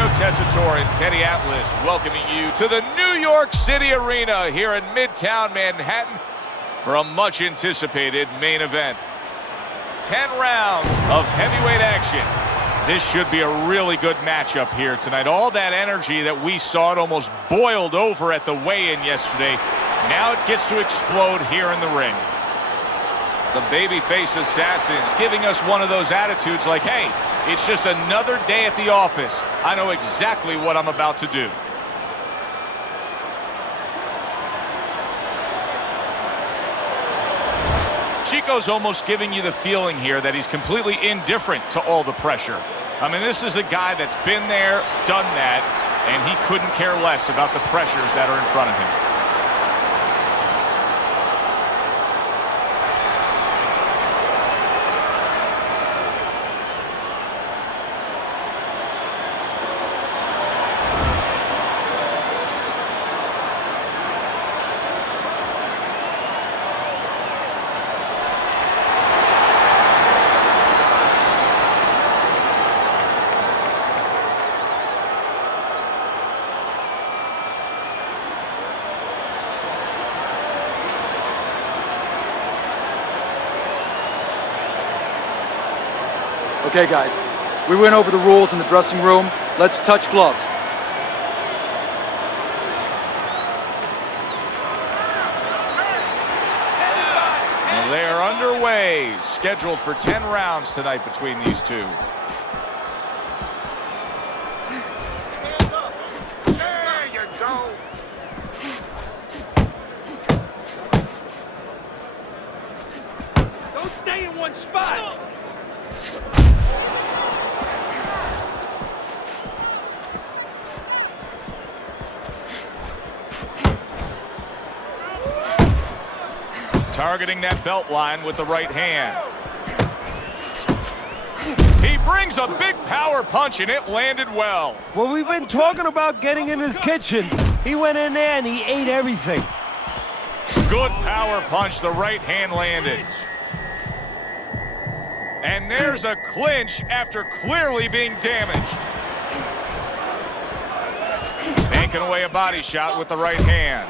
Joe Tessitore and Teddy Atlas welcoming you to the New York City Arena here in Midtown Manhattan for a much-anticipated main event. 10 rounds of heavyweight action. This should be a really good matchup here tonight. All that energy that we saw, it almost boiled over at the weigh-in yesterday. Now it gets to explode here in the ring. The babyface assassin's giving us one of those attitudes like, hey, it's just another day at the office. I know exactly what I'm about to do. Chico's almost giving you the feeling here that he's completely indifferent to all the pressure. I mean, this is a guy that's been there, done that, and he couldn't care less about the pressures that are in front of him. Okay, guys, we went over the rules in the dressing room. Let's touch gloves. Well, they are underway, scheduled for 10 rounds tonight between these two. There you go. Don't stay in one spot. Targeting that belt line with the right hand. He brings a big power punch, and it landed well. Well, we've been talking about getting in his kitchen. He went in there and he ate everything. Good power punch, the right hand landed. And there's a clinch after clearly being damaged. Banking away a body shot with the right hand.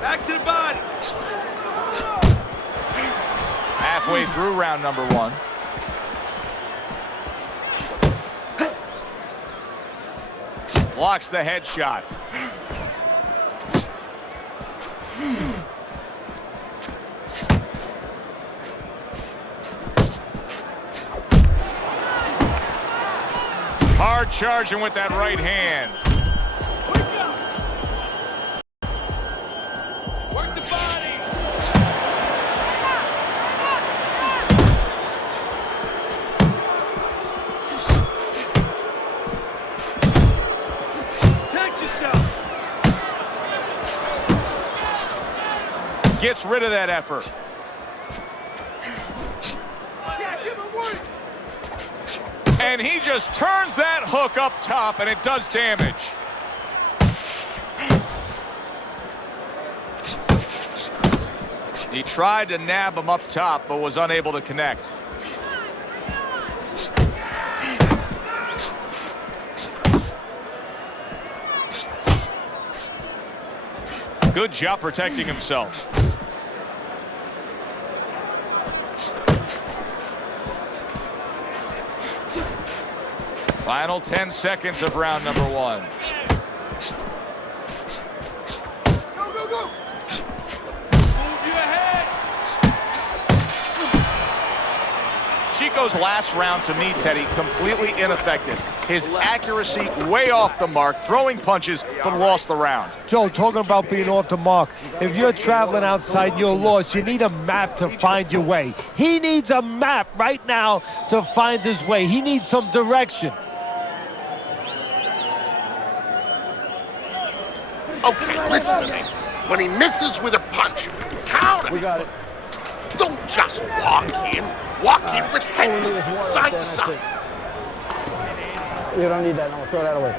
Back to the body. Halfway through round number one. Blocks the headshot. Hard charging with that right hand. Work the body. Protect yourself. Gets rid of that effort. And he just turns that hook up top, and it does damage. He tried to nab him up top, but was unable to connect. Good job protecting himself. Final 10 seconds of round number one. Go, go, go. Move your head. Chico's last round, to me, Teddy, completely ineffective. His accuracy way off the mark, throwing punches, but lost the round. Joe, talking about being off the mark. If you're traveling outside and you're lost, you need a map to find your way. He needs a map right now to find his way. He needs some direction. Okay, listen to me. When he misses with a punch, counter. We got it. Don't just walk in. Walk in with All we need is head one side right to there, side. that's it. You don't need that, no, throw that away.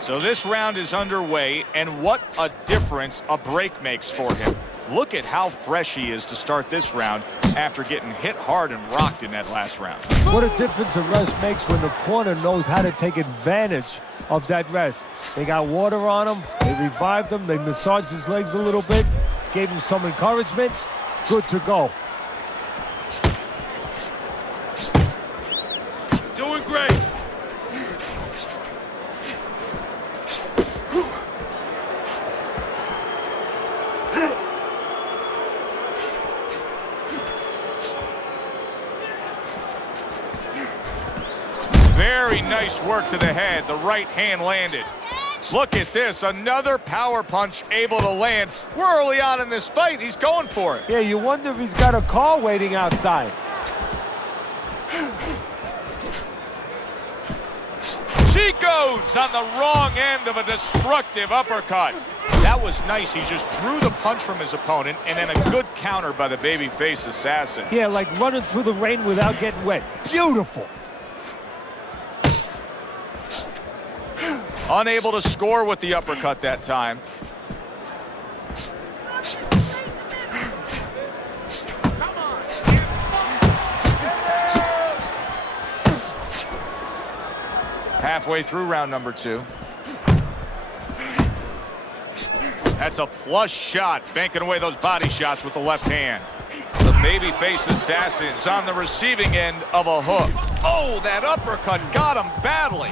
So this round is underway, and what a difference a break makes for him. Look at how fresh he is to start this round after getting hit hard and rocked in that last round. What a difference a rest makes when the corner knows how to take advantage of that rest. They got water on him, they revived him, they massaged his legs a little bit, gave him some encouragement, good to go. Doing great. Very nice work to the head. The right hand landed. Look at this. Another power punch able to land. We're early on in this fight. He's going for it. Yeah, you wonder if he's got a car waiting outside. Chico's on the wrong end of a destructive uppercut. That was nice. He just drew the punch from his opponent, and then a good counter by the babyface assassin. Yeah, like running through the rain without getting wet. Beautiful. Unable to score with the uppercut that time. Halfway through round number 2. That's a flush shot, banking away those body shots with the left hand. The babyface assassin's on the receiving end of a hook. Oh, that uppercut got him badly.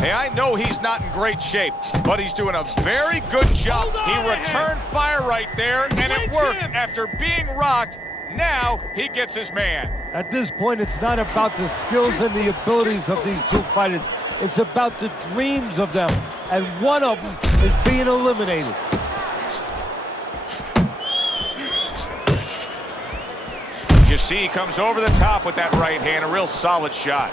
Hey, I know he's not in great shape, but he's doing a very good job. He returned fire right there, and it worked. After being rocked, now he gets his man. At this point, it's not about the skills and the abilities of these two fighters. It's about the dreams of them, and one of them is being eliminated. You see, he comes over the top with that right hand, a real solid shot.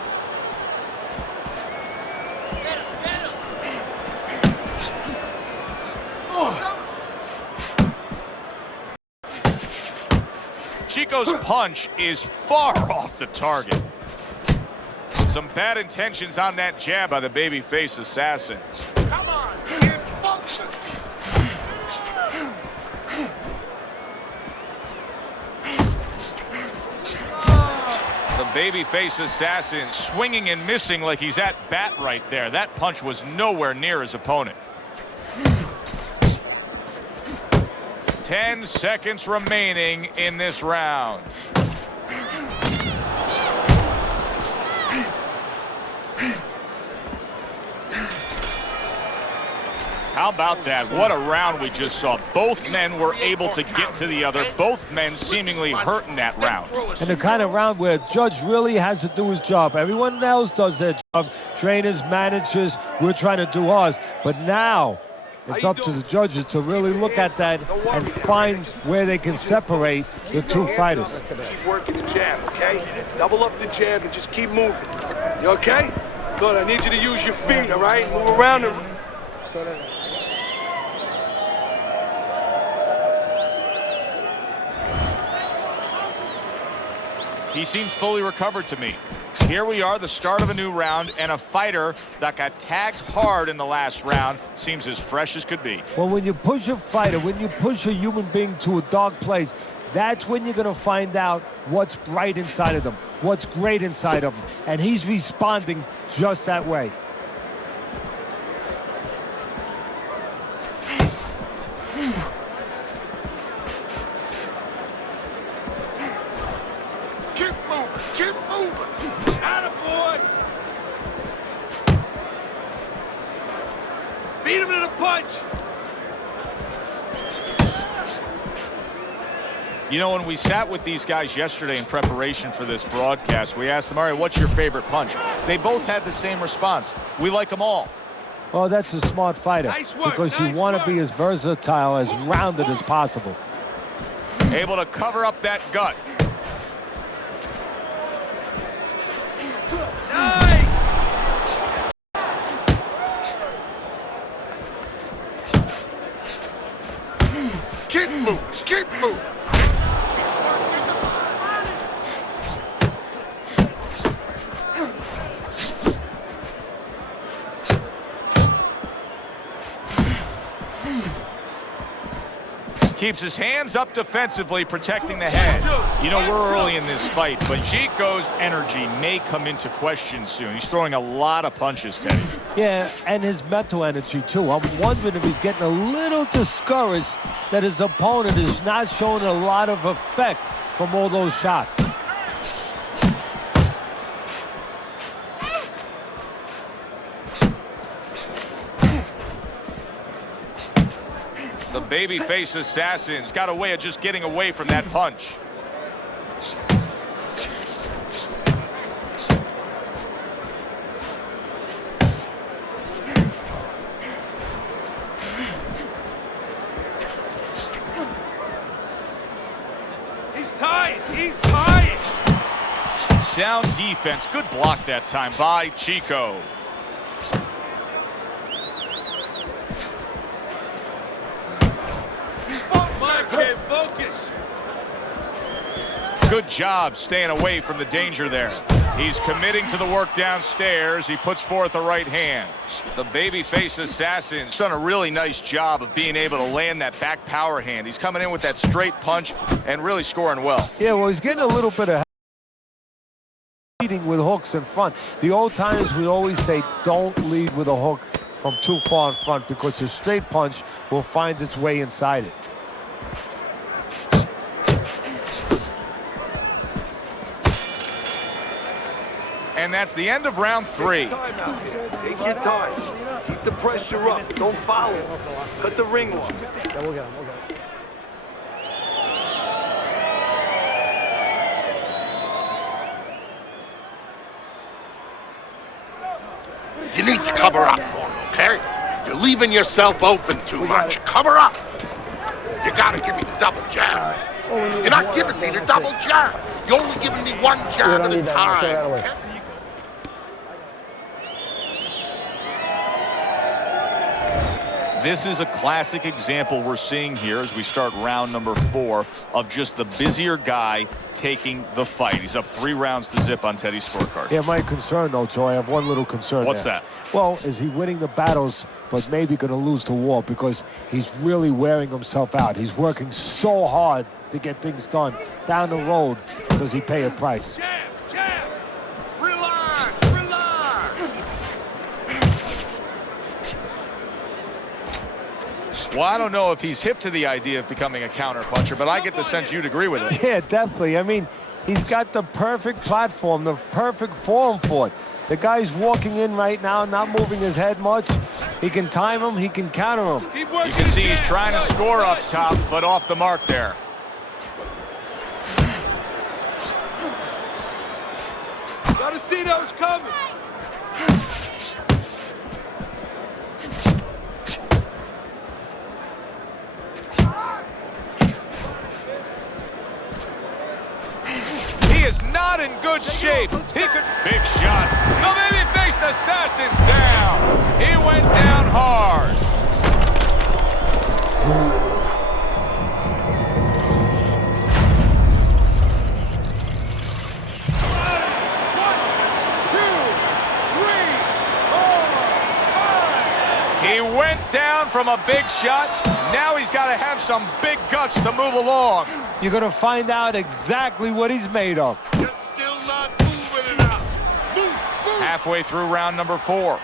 Chico's punch is far off the target. Some bad intentions on that jab by the babyface assassin. Come on, kid, function. The babyface assassin swinging and missing like he's at bat right there. That punch was nowhere near his opponent. 10 seconds remaining in this round. How about that? What a round we just saw. Both men were able to get to the other. Both men seemingly hurt in that round. And the kind of round where a judge really has to do his job. Everyone else does their job. Trainers, managers, we're trying to do ours. But now, it's up to the judges to really look at that and find where they can separate the two fighters. Keep working the jab, okay? Double up the jab and just keep moving. You okay? Good, I need you to use your feet, all right? Move around and... He seems fully recovered to me. Here we are, the start of a new round, and a fighter that got tagged hard in the last round seems as fresh as could be. Well, when you push a fighter, when you push a human being to a dark place, that's when you're going to find out what's bright inside of them, what's great inside of them. And he's responding just that way. Keep moving, keep moving. Attaboy! Beat him to the punch! You know, when we sat with these guys yesterday in preparation for this broadcast, we asked them, all right, what's your favorite punch? They both had the same response. We like them all. Well, that's a smart fighter, Nice work, because nice you want to be as versatile, as rounded as possible. Able to cover up that gut. Nice! Move. Keeps his hands up defensively, protecting the head. You know, we're early in this fight, but Chico's energy may come into question soon. He's throwing a lot of punches, Teddy. Yeah, and his mental energy, too. I'm wondering if he's getting a little discouraged that his opponent is not showing a lot of effect from all those shots. The babyface assassin's got a way of just getting away from that punch. He's tight. He's tight. Sound defense. Good block that time by Chico. Focus. Good job staying away from the danger there. He's committing to the work downstairs. He puts forth a right hand. The babyface assassin's done a really nice job of being able to land that back power hand. He's coming in with that straight punch and really scoring well. Yeah, well, he's getting a little bit of leading with hooks in front. The old timers would always say, don't lead with a hook from too far in front because his straight punch will find its way inside it. And that's the end of round 3. Take time out here. Take your time. Keep the pressure up. Don't foul him. Cut the ring off. Yeah, we'll get him. We'll get him. You need to cover up more, okay? You're leaving yourself open too much. Cover up. You gotta give me the double jab. You're not giving me the double jab. You're only giving me one jab at a time. Okay? This is a classic example we're seeing here as we start round number 4 of just the busier guy taking the fight. He's up 3 rounds to zip on Teddy's scorecard. Yeah, my concern, though, Joe, I have one little concern. What's there. that? Well, is he winning the battles, but maybe going to lose the war because he's really wearing himself out. He's working so hard to get things done. Down the road, does he pay a price? Jab, jab. Relax, relax. Well, I don't know if he's hip to the idea of becoming a counter puncher, but I get the sense you'd agree with it. Yeah, definitely. I mean, he's got the perfect platform, the perfect form for it. The guy's walking in right now, not moving his head much. He can time him, he can counter him. You can see he's trying to score up top, but off the mark there. Gotta see those coming. He is not in good shape. He could... Big shot. The baby-faced assassin's down. He went down hard. He went down from a big shot. Now he's got to have some big guts to move along. You're going to find out exactly what he's made of. You're still not moving enough. Move, move. Halfway through round number 4.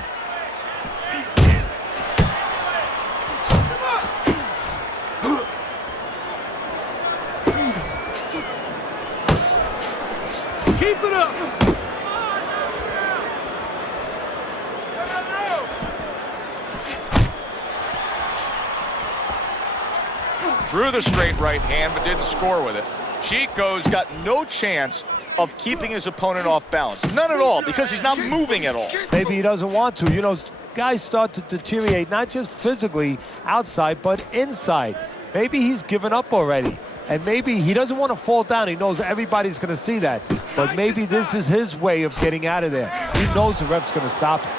Keep it up. Threw the straight right hand, but didn't score with it. Chico's got no chance of keeping his opponent off balance. None at all, because he's not moving at all. Maybe he doesn't want to. You know, guys start to deteriorate, not just physically outside, but inside. Maybe he's given up already. And maybe he doesn't want to fall down. He knows everybody's going to see that. But maybe this is his way of getting out of there. He knows the ref's going to stop him.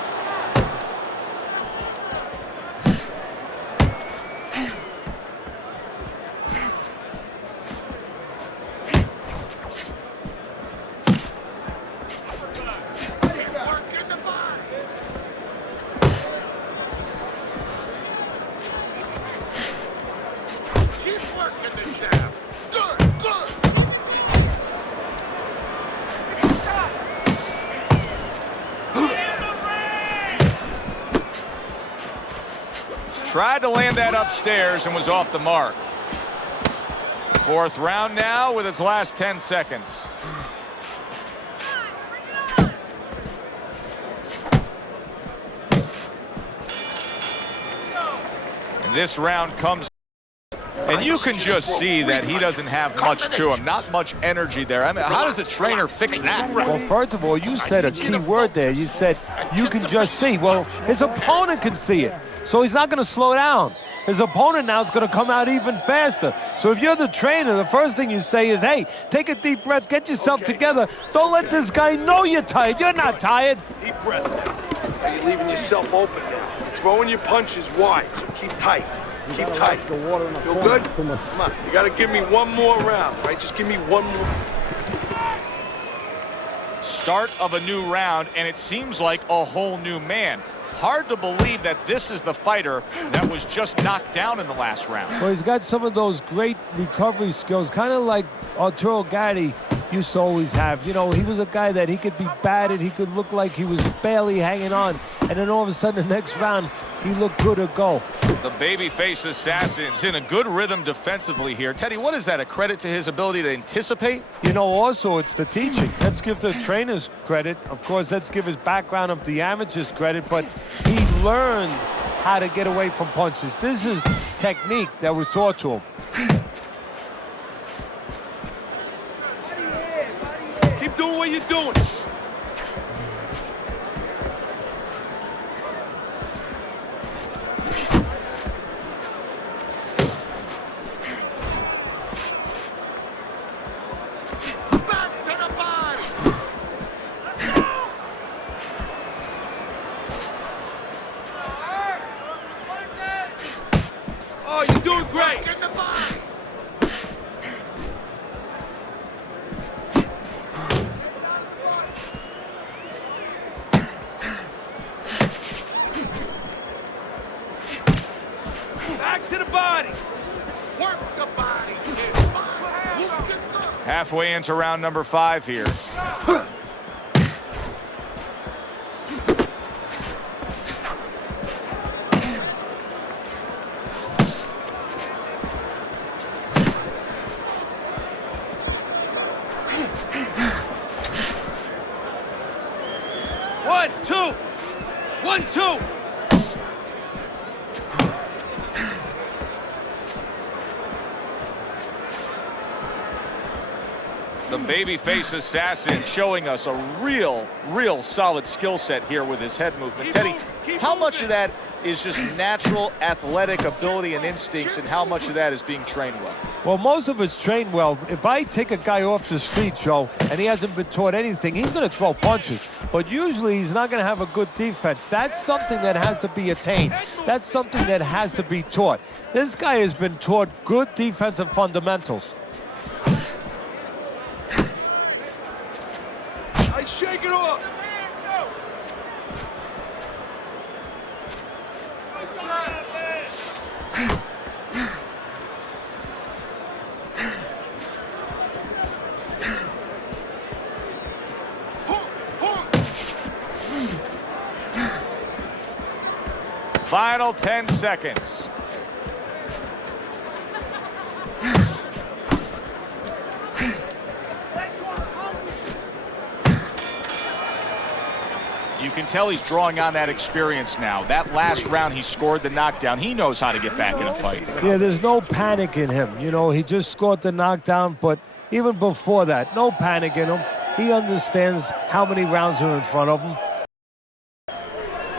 Tried to land that upstairs and was off the mark. Fourth round now with its last 10 seconds. And this round comes, and you can just see that he doesn't have much to him, not much energy there. I mean, how does a trainer fix that? Well, first of all, you said a key word there. You said you can just see. Well, his opponent can see it, so he's not going to slow down. His opponent now is going to come out even faster. So if you're the trainer, the first thing you say is, hey, take a deep breath, get yourself together. Don't let this guy know you're tired. You're not tired. Deep breath now. Now you're leaving yourself open now. You're throwing your punches wide, so keep tight. Keep tight. Feel good? Come on. You got to give me one more round, right? Just give me one more. Start of a new round, and it seems like a whole new man. Hard to believe that this is the fighter that was just knocked down in the last round. Well, he's got some of those great recovery skills, kind of like Arturo Gatti used to always have. You know, he was a guy that he could be battered, he could look like he was barely hanging on, and then all of a sudden the next round, he looked good to go. The babyface assassin's in a good rhythm defensively here. Teddy, what is that, a credit to his ability to anticipate? You know, also, it's the teaching. Let's give the trainers credit. Of course, let's give his background of the amateurs credit, but he learned how to get away from punches. This is technique that was taught to him. Keep doing what you're doing. Oh, you're doing great. Back to the body. Work the body. Halfway into round number 5 here. One, two. 1, 2. The babyface assassin showing us a real solid skill set here with his head movement. Teddy, how much of that is just natural athletic ability and instincts, and how much of that is being trained well? Well, most of it's trained well. If I take a guy off the street, Joe, and he hasn't been taught anything, he's going to throw punches. But usually he's not going to have a good defense. That's something that has to be attained. That's something that has to be taught. This guy has been taught good defensive fundamentals. I shake it off. Final 10 seconds. You can tell he's drawing on that experience now. That last round he scored the knockdown. He knows how to get back in a fight. Yeah, there's no panic in him. You know, he just scored the knockdown, but even before that, no panic in him. He understands how many rounds are in front of him.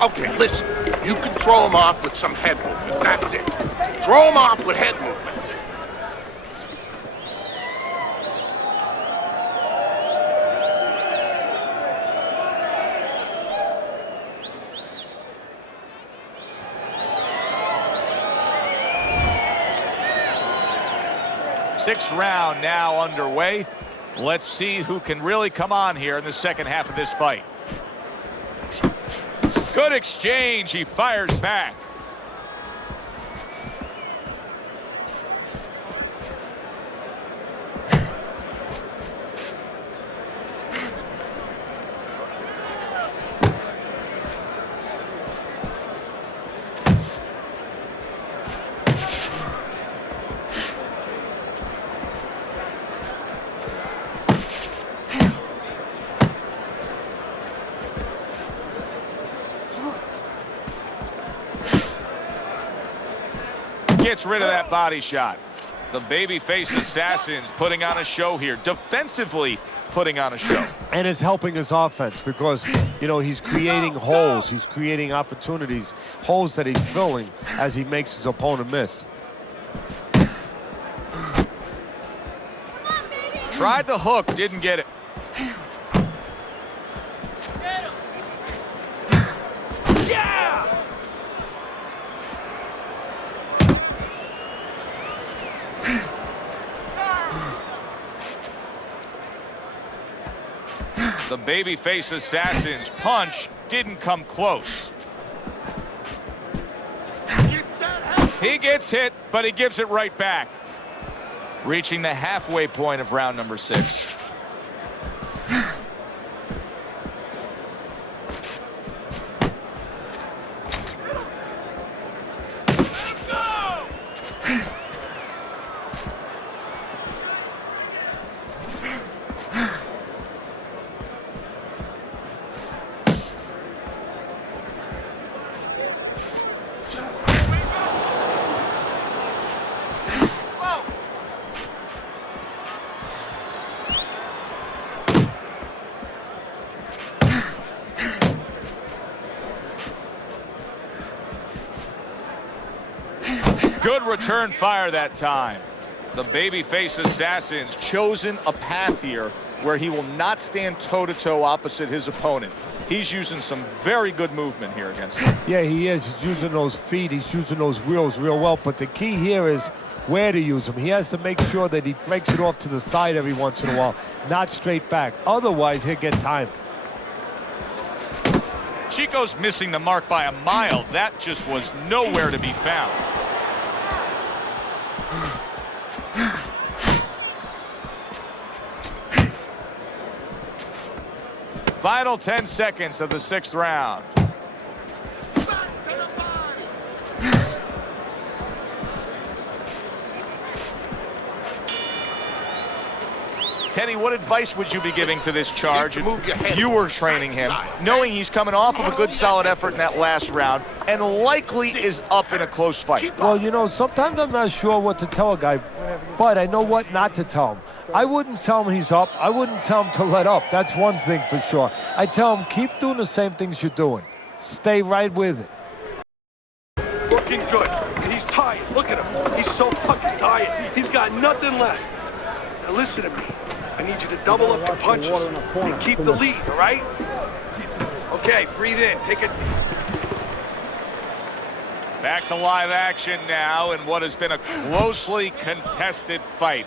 Okay, listen. You can throw him off with some head movement. That's it. Throw him off with head movement. Sixth round now underway. Let's see who can really come on here in the second half of this fight. Good exchange. He fires back. Gets rid of that body shot. The babyface assassins putting on a show here. Defensively putting on a show. And it's helping his offense because, you know, he's creating holes. He's creating opportunities, holes that he's filling as he makes his opponent miss. Tried the hook, didn't get it. Yeah! The babyface assassin's punch didn't come close. He gets hit, but he gives it right back. Reaching the halfway point of round number 6. Good return fire that time. The babyface assassin's chosen a path here where he will not stand toe-to-toe opposite his opponent. He's using some very good movement here against him. Yeah, he is. He's using those feet. He's using those wheels real well. But the key here is where to use them. He has to make sure that he breaks it off to the side every once in a while, not straight back. Otherwise, he'll get timed. Chico's missing the mark by a mile. That just was nowhere to be found. Final 10 seconds of the 6th round. Teddy, what advice would you be giving to this charge if you were training him, knowing he's coming off of a good solid effort in that last round and likely is up in a close fight? Well, you know, sometimes I'm not sure what to tell a guy, but I know what not to tell him. I wouldn't tell him he's up. I wouldn't tell him to let up. That's one thing for sure. I tell him, keep doing the same things you're doing. Stay right with it. Looking good. He's tired. Look at him. He's so fucking tired. He's got nothing left. Now listen to me. I need you to double up your punches and keep the lead, all right? Okay, breathe in. Take it. Back to live action now in what has been a closely contested fight.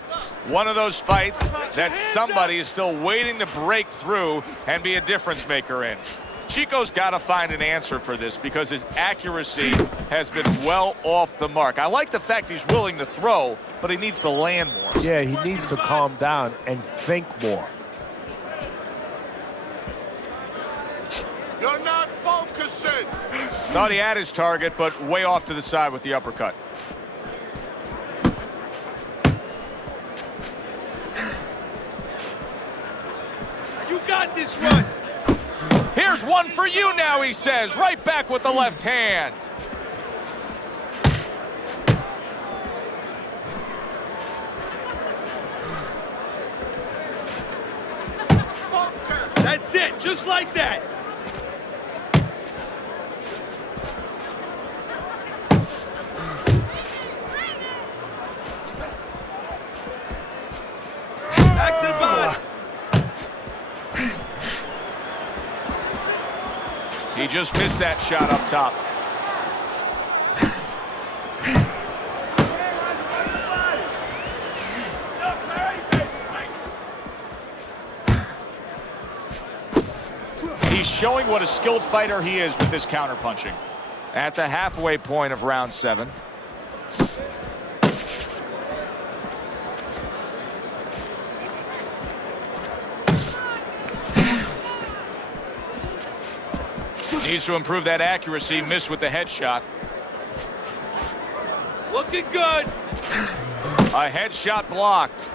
One of those fights that somebody is still waiting to break through and be a difference maker in. Chico's got to find an answer for this because his accuracy has been well off the mark. I like the fact he's willing to throw, but he needs to land more. Yeah, he needs to calm down and think more. You're not focusing. Thought he had his target, but way off to the side with the uppercut. You got this one. Here's one for you now, he says. Right back with the left hand. That's it, just like that. Back to the body. He just missed that shot up top. He's showing what a skilled fighter he is with this counterpunching. At the halfway point of round 7. Needs to improve that accuracy. Missed with the headshot. Looking good. A headshot blocked.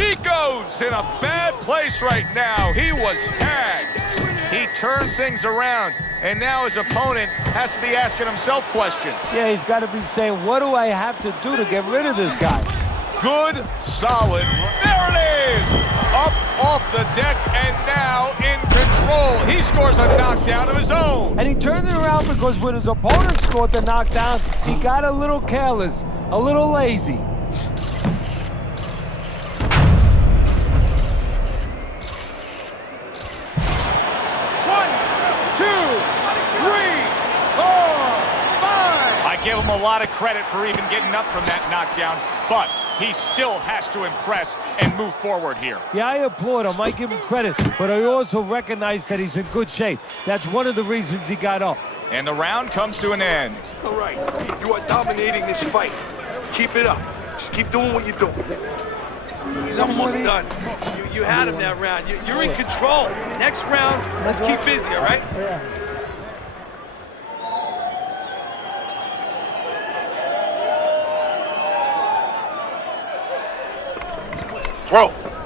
Chico's in a bad place right now. He was tagged. He turned things around, and now his opponent has to be asking himself questions. Yeah, he's got to be saying, what do I have to do to get rid of this guy? Good, solid. There it is! Up off the deck and now in control. He scores a knockdown of his own. And he turned it around because when his opponent scored the knockdown, he got a little careless, a little lazy. I give him a lot of credit for even getting up from that knockdown, but he still has to impress and move forward here. Yeah, I applaud him. I give him credit, but I also recognize that he's in good shape. That's one of the reasons he got up. And the round comes to an end. All right, you are dominating this fight. Keep it up. Just keep doing what you're doing. He's almost done. You had him that round. You're in control. Next round, let's keep busy, all right? Yeah.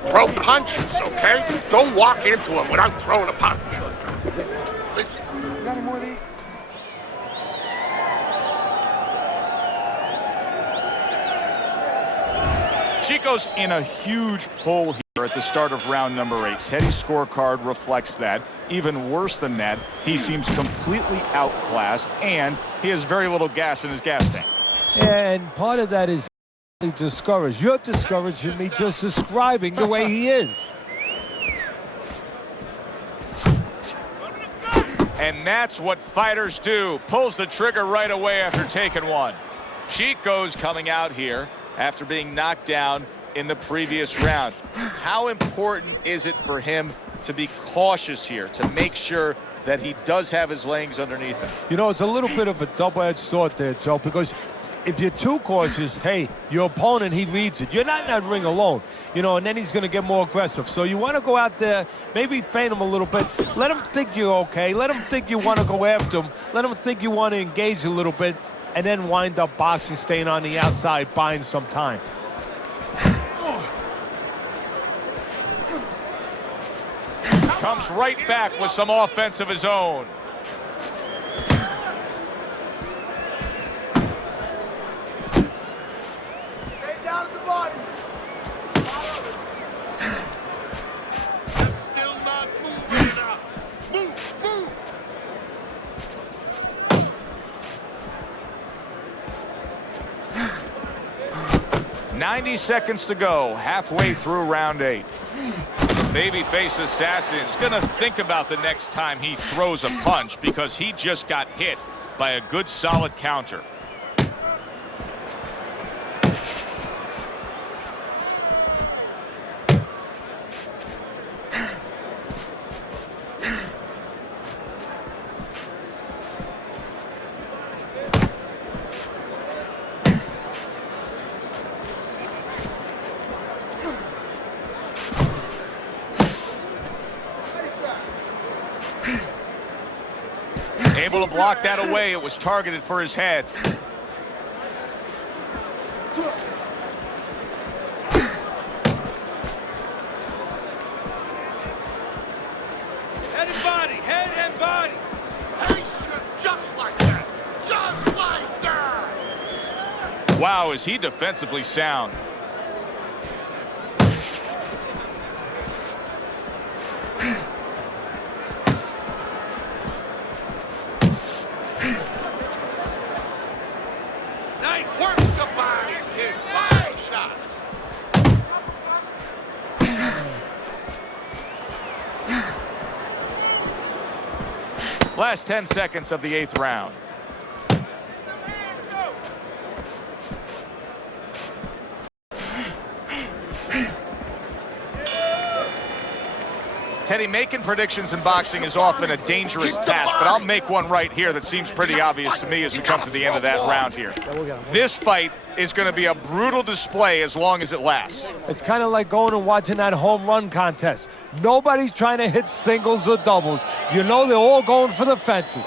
Throw punches, okay? Don't walk into him without throwing a punch. Listen. Got any more of these? Chico's in a huge hole here at the start of round number 8. Teddy's scorecard reflects that. Even worse than that, he seems completely outclassed, and he has very little gas in his gas tank. And part of that is discouraged. You're discouraging me just describing the way he is. And that's what fighters do. Pulls the trigger right away after taking one. Chico's coming out here after being knocked down in the previous round. How important is it for him to be cautious here, to make sure that he does have his legs underneath him? You know, it's a little bit of a double-edged sword there, Joe, because if you're too cautious, hey, your opponent, he reads it. You're not in that ring alone, you know, and then he's going to get more aggressive. So you want to go out there, maybe feint him a little bit. Let him think you're okay. Let him think you want to go after him. Let him think you want to engage a little bit, and then wind up boxing, staying on the outside, buying some time. Comes right back with some offense of his own. Still not moving enough. Move. 90 seconds to go, halfway through round 8. Babyface Assassin's gonna think about the next time he throws a punch because he just got hit by a good solid counter. Able to block that away. It was targeted for his head. Head and body, head and body. Just like that. Just like that. Wow, is he defensively sound. Nice. Work the body, kid. Body shot. Last 10 seconds of the 8th round. Teddy, making predictions in boxing is often a dangerous task, but I'll make one right here that seems pretty obvious to me as we come to the end of that round here. This fight is going to be a brutal display as long as it lasts. It's kind of like going and watching that home run contest. Nobody's trying to hit singles or doubles. You know they're all going for the fences.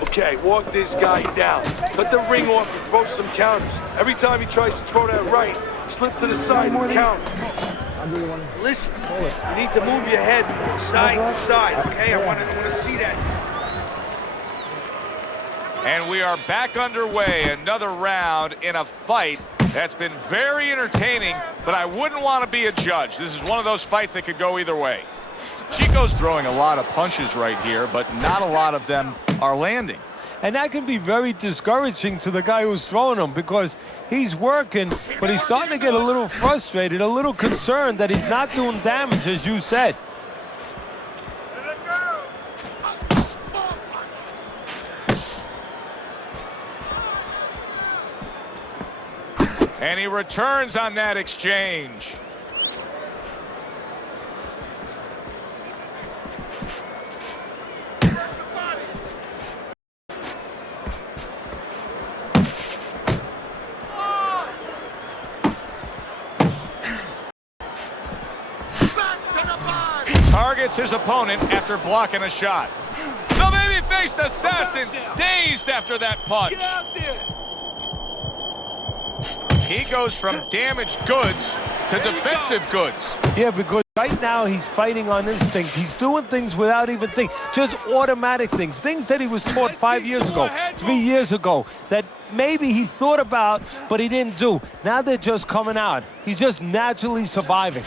Okay, walk this guy down. Cut the ring off and throw some counters. Every time he tries to throw that right, slip to the side and counter. Listen, you need to move your head side to side, okay? I want to see that. And we are back underway. Another round in a fight that's been very entertaining, but I wouldn't want to be a judge. This is one of those fights that could go either way. Chico's throwing a lot of punches right here, but not a lot of them are landing. And that can be very discouraging to the guy who's throwing them because he's working, but he's starting to get a little frustrated, a little concerned that he's not doing damage, as you said. And he returns on that exchange. Targets his opponent after blocking a shot. The baby-faced assassin's dazed after that punch. Get out there! He goes from damaged goods to defensive goods. Yeah, because right now he's fighting on instincts. He's doing things without even thinking, just automatic things. Things that he was taught 5 years ago, 3 years ago, that maybe he thought about, but he didn't do. Now they're just coming out. He's just naturally surviving.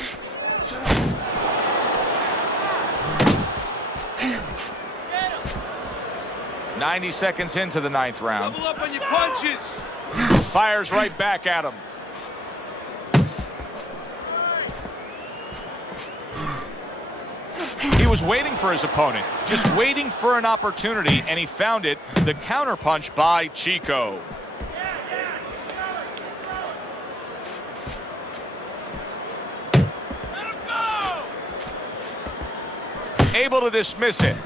"90 seconds into the 9th round. Double up on your punches. Fires right back at him. He was waiting for his opponent, just waiting for an opportunity, and he found it. The counterpunch by Chico. Able to dismiss it.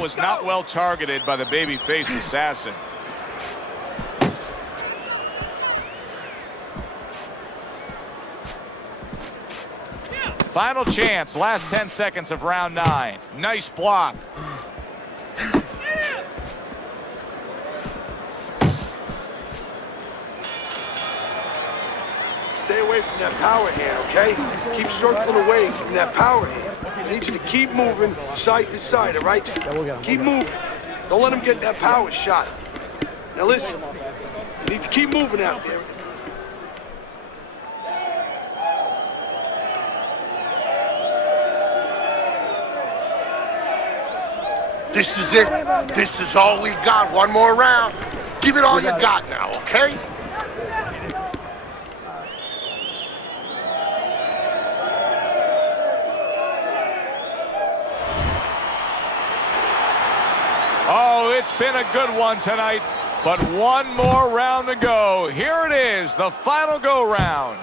Was not well targeted by the baby-faced assassin. Final chance, last 10 seconds of round 9. Nice block. Stay away from that power hand, okay? Keep circling away from that power hand. I need you to keep moving side to side, all right? Keep moving. Don't let him get that power shot. Now listen, you need to keep moving out there. This is it. This is all we got. One more round. Give it all you got now, okay? Oh, it's been a good one tonight, but one more round to go. Here it is, the final go-round.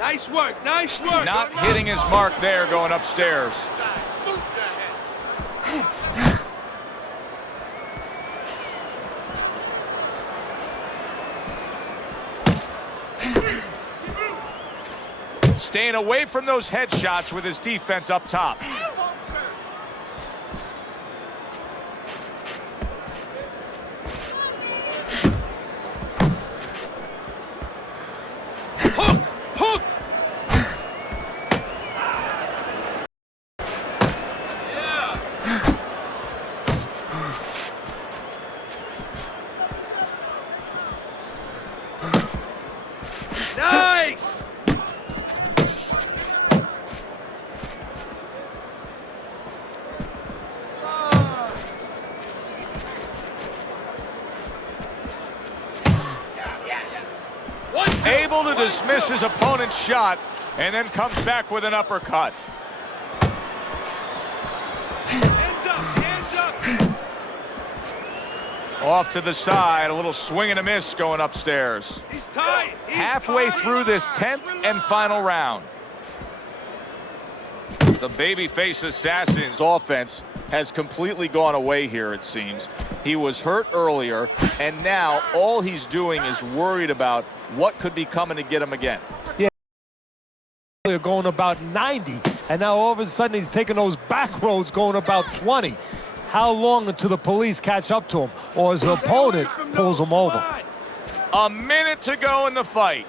Nice work, nice work. Not hitting his mark there going upstairs. Staying away from those headshots with his defense up top. Hook! Hook! Yeah! Nice! able to dismiss his opponent's shot and then comes back with an uppercut. Hands up, hands up. Off to the side, a little swing and a miss going upstairs. He's tied. Halfway through this 10th and final round. The babyface assassin's offense has completely gone away here, it seems. He was hurt earlier, and now all he's doing is worried about what could be coming to get him again. Yeah, they're going about 90, and now all of a sudden he's taking those back roads going about 20. How long until the police catch up to him, or his opponent pulls him over? A minute to go in the fight.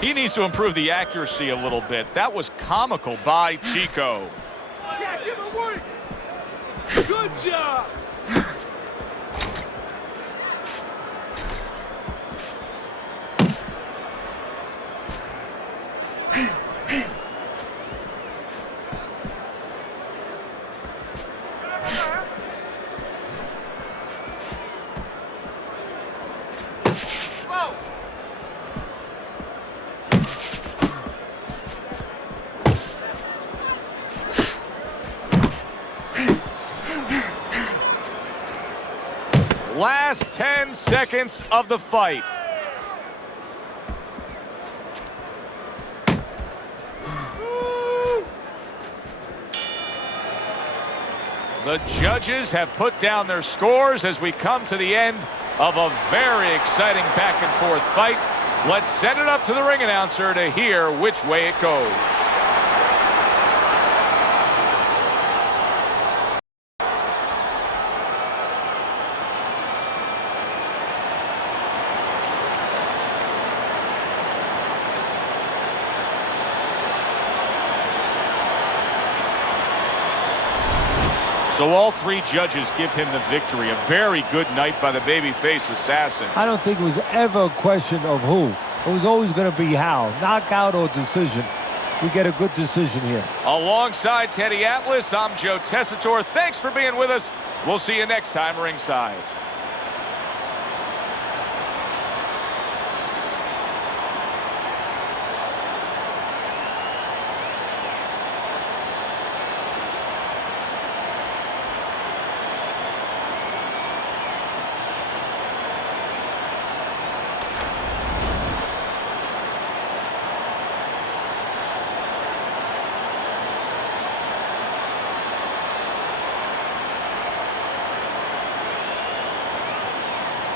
He needs to improve the accuracy a little bit. That was comical by Chico. Yeah, give him work. Good job. Last 10 seconds of the fight. The judges have put down their scores as we come to the end of a very exciting back and forth fight. Let's send it up to the ring announcer to hear which way it goes. So all three judges give him the victory. A very good night by the babyface assassin. I don't think it was ever a question of who. It was always going to be how. Knockout or decision. We get a good decision here. Alongside Teddy Atlas, I'm Joe Tessitore. Thanks for being with us. We'll see you next time ringside.